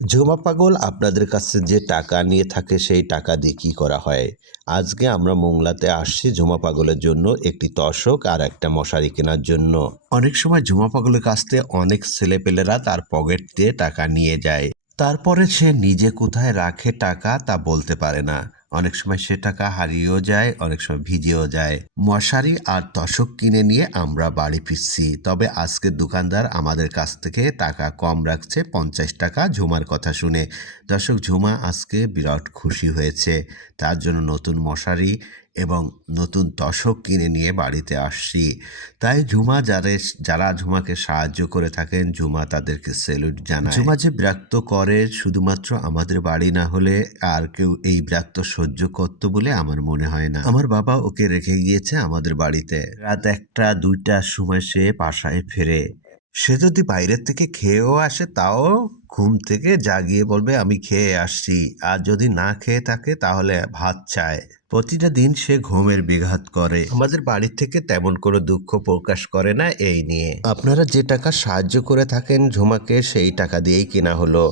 জমা পাগল আপনাদের কাছে যে টাকা নিয়ে থাকে সেই টাকা দিয়ে কী করা হয়? আজকে আমরা মোংলাতে আসছি জমা পাগলের জন্য একটি তোশক আর একটা মশারি কেনার জন্য। অনেক সময় জমা পাগলের কাছ থেকে অনেক ছেলেপেলেরা তার পকেট দিয়ে টাকা নিয়ে যায়। তারপরে সে নিজে কোথায় রাখে টাকা তা বলতে পারে না। অনেক সময় সে টাকা হারিয়েও যায়, অনেক সময় ভিজেও যায়। মশারি আর তোশক কিনে নিয়ে আমরা বাড়ি ফিরছি। তবে আজকের দোকানদার আমাদের কাছ থেকে টাকা কম রাখছে 50 টাকা ঝুমার কথা শুনে। দর্শক, ঝুমা আজকে বিরাট খুশি হয়েছে। তার জন্য নতুন মশারি এবং নতুন তোশক কিনে নিয়ে বাড়িতে আসছি। তাই যারা ঝুমাকে সাহায্য করে থাকেন, ঝুমা তাদেরকে স্যালুট জানায়। ঝুমা যে বিরক্ত করে শুধুমাত্র আমাদের বাড়ি না হলে আর কেউ এই বিরক্ত সহ্য করত বলে আমার মনে হয় না। আমার বাবা ওকে রেখে গিয়েছে আমাদের বাড়িতে। রাত 1টা-2টার সময় সে বাসায় ফেরে। সে যদি বাইরের থেকে খেয়েও আসে তাও ঘুম থেকে জাগিয়ে বলবে আমি খেয়ে আসছি, আর যদি না খেয়ে থাকে তাহলে ভাত চায়। প্রতিটা দিন সে ঘুমের বিঘাত করে। আমাদের বাড়ির থেকে তেমন কোনো দুঃখ প্রকাশ করে না এই নিয়ে। আপনারা যে টাকা সাহায্য করে থাকেন ঝুমাকে, সেই টাকা দিয়েই কেনা হলো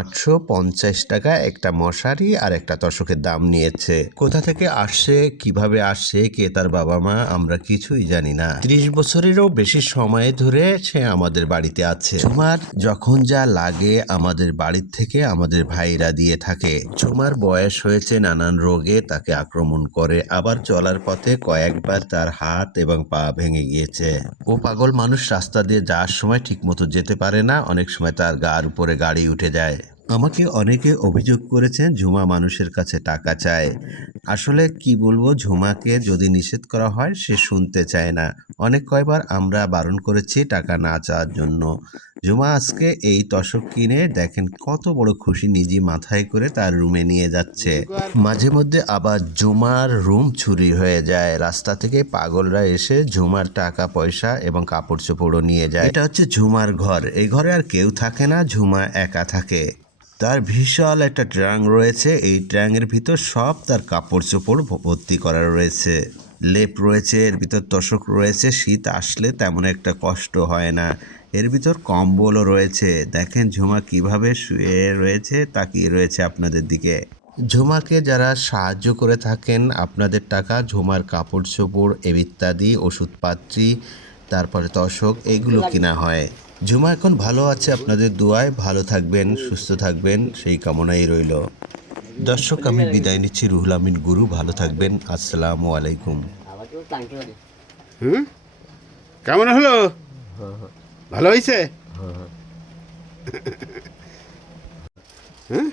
850 টাকা একটা মশারি আর একটা তোশকের দাম নিয়েছে। কোথা থেকে আসছে, কিভাবে আসছে, কে তার বাবা মা, আমরা কিছুই জানি না। 30 বছরেরও বেশি সময় ধরে সে আমাদের বাড়িতে আছে। ঝুমার যখন যা লাগে আমাদের বাড়ির থেকে আমাদের ভাইরা দিয়ে থাকে। ঝুমার বয়স হয়েছে, নানান রোগে তাকে আক্রমণ করে, আবার চলার পথে কয়েকবার তার হাত এবং পা ভেঙে গিয়েছে। ও পাগল মানুষ, রাস্তা দিয়ে যাওয়ার সময় ঠিকমতো যেতে পারে না, অনেক সময় তার গার উপরে গাড়ি উঠে যায়। আমাকে অনেকে অভিযোগ করেছেন ঝুমা মানুষের কাছে টাকা চায়। আসলে কি বলবো, ঝুমাকে যদি নিষেধ করা হয় সে শুনতে চায় না। অনেক কয়বার আমরা বারণ করেছি টাকা না চাওয়ার জন্য। ঝুমা আজকে এই তোশক কিনে দেখেন কত বড় খুশি, নিজে মাথায় করে তার রুমে নিয়ে যাচ্ছে। মাঝে মধ্যে আবার ঝুমার রুম চুরি হয়ে যায়। রাস্তা থেকে পাগলরা এসে ঝুমার টাকা পয়সা এবং কাপড় চোপড়ও নিয়ে যায়। এটা হচ্ছে ঝুমার ঘর। এই ঘরে আর কেউ থাকে না, ঝুমা একা থাকে। তার বিশাল একটা ট্রাং রয়েছে, এই ট্রাঙের ভিতর সব তার কাপড় চোপড় ভর্তি করা রয়েছে। লেপ রয়েছে, এর ভিতর তোশক রয়েছে, শীত আসলে তেমন একটা কষ্ট হয় না। এর ভিতর কম্বলও রয়েছে। দেখেন ঝুমা কিভাবে শুয়ে রয়েছে, তাকিয়ে রয়েছে আপনাদের দিকে। ঝুমাকে যারা সাহায্য করে থাকেন, আপনাদের টাকা ঝুমার কাপড় চোপড় ইত্যাদি, ওষুধপাত্রি, তারপরে তোশক, এইগুলো কিনা হয়। ঝুমা এখন ভালো আছে, আপনাদের দোয়ায় ভালো থাকবেন, সুস্থ থাকবেন সেই কামনাই রইল। দর্শক, আমি বিদায় নিচ্ছি। রুহুল আমিন গুরু, ভালো থাকবেন। আসসালামু আলাইকুম। কেমন হলো? ভালো হয়েছে? হ্যাঁ।